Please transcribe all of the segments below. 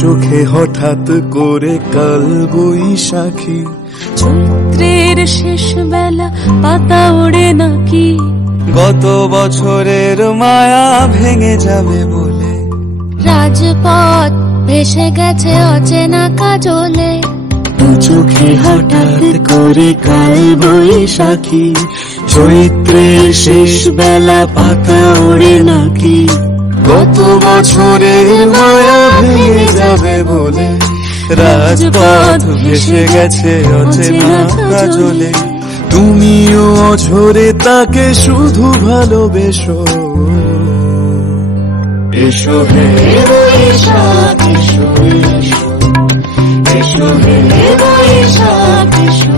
চোখে হঠাৎ করে কাল বৈশাখী, চৈত্রের শেষ বেলা পাতা ওড়ে নাকি, গত বছরের মায়া ভেঙে যাবে বলে, রাজপথ ভেসে গেছে অচেনা কাজলে, দু চোখে হঠাৎ করে কাল বৈশাখী, চৈত্রের শেষ বেলা পাতা ওড়ে নাকি, গত বছরের মায়া ভেঙে যাবে বলে, রাজপথ ভেসে গেছে অচেনা কাজলে। তুমিও অঝরে তাকে শুধু ভালোবেসো, এসো হে বৈশাখ এসো, এসো হে বৈশাখ এসো।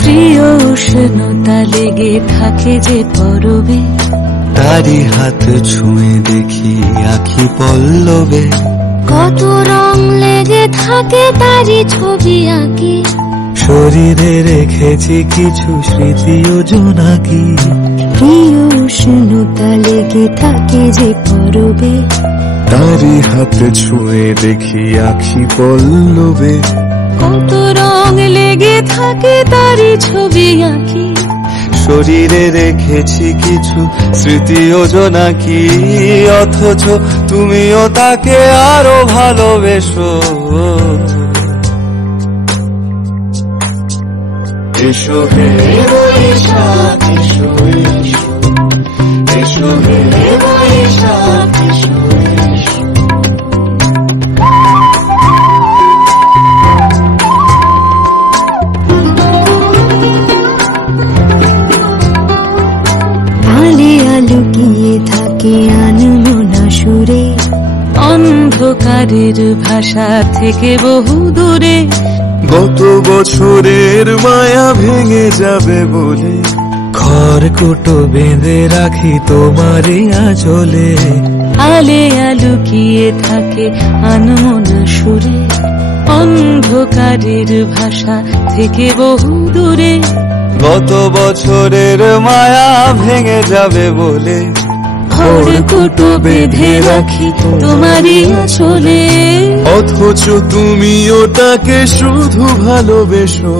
প্রিয় উষ্ণতা লেগে থাকে যে পরবে, তারি হাত ছুঁয়ে দেখি আখি পল্লবে, কত রং লেগে থাকে তারি ছবি আঁকি, শরীরে রেখেছি কিছু স্মৃতি ও জোনাকি, প্রিয় উষ্ণতা লেগে থাকে যে পরবে, তারি হাত ছুঁয়ে দেখি আখি পল্লবে, কত রং লেগে থাকে তারি ছবি আঁকি, শরীরে রেখেছি কিছু স্মৃতি ও জোনাকি, অথচ তুমিও তাকে আরো ভালোবেসো, এসো হে বৈশাখ এসো, এসো হে বৈশাখ এসো। লুকিয়ে থাকে আনমনা সুরে, অন্ধকারের ভাষা থেকে বহু দূরে, গত বছরের মায়া ভেঙে যাবে বলে, খড়কুটো বেঁধে রাখি তোমারই আঁচলে, আলে লুকিয়ে থাকে আনমনা সুরে, অন্ধকারের ভাষা থেকে বহু দূরে, গত বছরের মায়া ভেঙে যাবে বলে, খড়কুটো বেঁধে রাখি তোমারই আঁচলে, অথচ তুমিও তাকে শুধু ভালোবেসো,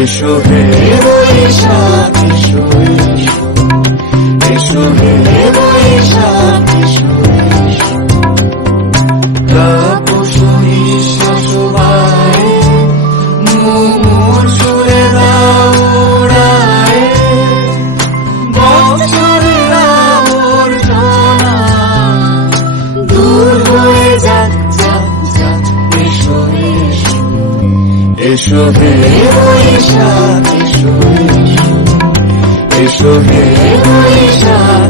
এসো হে বৈশাখ এসো, এসো হে বৈশাখ এসো। এসো হে বৈশাখ এসো, এসো হে বৈশাখ।